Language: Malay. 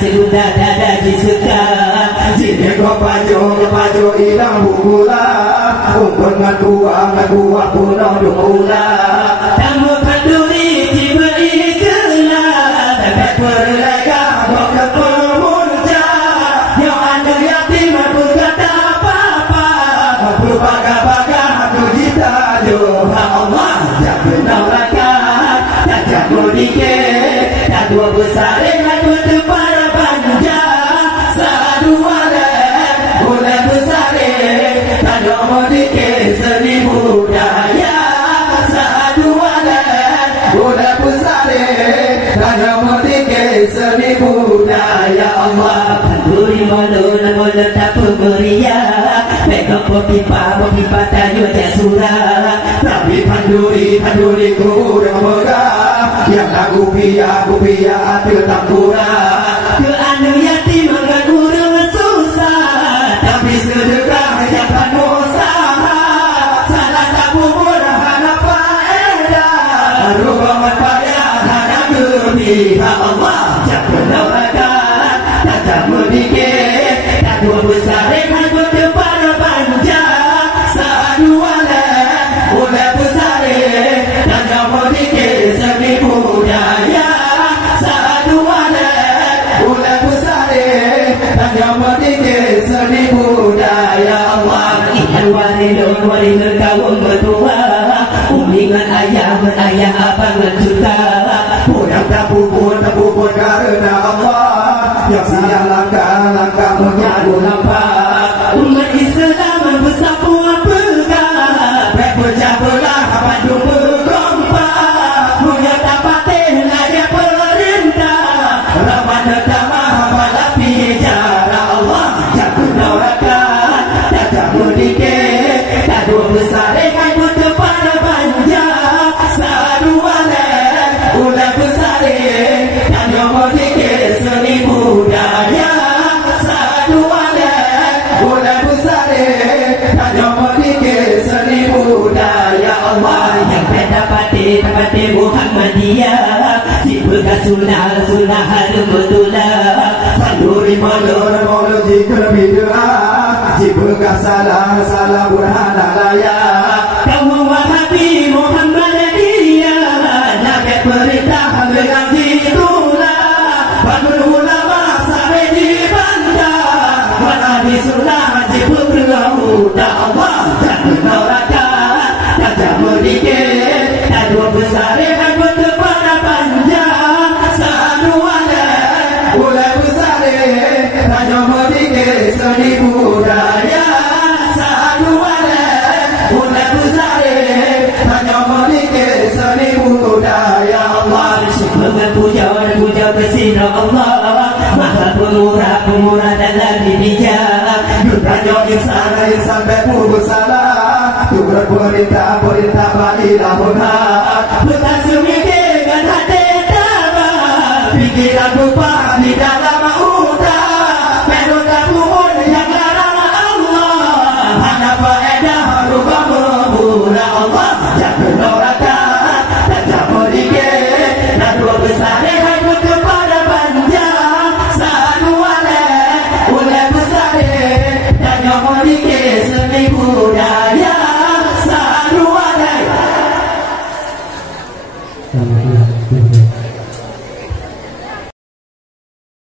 Segunda dada disuka jine ko pajo ilang bukula umpun ngagua puno dumula tamu kanduri jiwa ikela dapat berlaga boka pemunca yo anu yatim aku kata apa-apa aku baga-baga aku jita jo Allah jangan neraka tak jago dikit tak dua besar aku para banja saduala boleh besar tak mau dikit seni budaya saduala boleh besar tak mau dikit seni budaya Allah kanduri mula tak pemeria pegang pipa tayu jasura tapi panduri ku yang megah yang aku pia hati tak kurang ke anu yatim mengaguru susah tapi sedekah yang kan usaha salah tak bubur hana faedah rubangan payah hana gembira Allah jangan neraka tak jamu dikit tak dua besar aku depan banja saduala boleh besar tak jamu dikit seni budaya saduala boleh besar tak jamu dikit seni budaya Allah ikan warilun kaum berdua umingan ayah abang juta pulang tak pupur karena Allah yang siang langkah menyadu nampak umat Islam bersatu pegang berpecah belah Bandung berkompak punya tapatin ada perintah ramah damah malapi jarak Allah jangan neraka tak jamu dikit tak dua besar aku depan banja saduala ulah besar tak jamu dikit seni budaya saduala ulah besar tak jamu dikit seni budaya Allah yang dapati Muhammadiyah jika sunnah harum betulah panduri molor jika bid'ah jika salah burhana laya kamu wahabi Muhammadiyah nabi perintah mengaji itulah bangun ulama sampai di bandar mana di sunnah jika berlaku Allah jangan neraka tak jamu dikit tak dua besar aku depan banja saduala boleh besar tak jamu dikit seni budaya saduala boleh besar tak jamu dikit seni budaya Allah dengan puja kesina Allah maha pemurah dalam bijak dunia insan sampai puluh salah tu berperintah balilah benar lepas memikirkan hati tabah pikiran lupa di dalam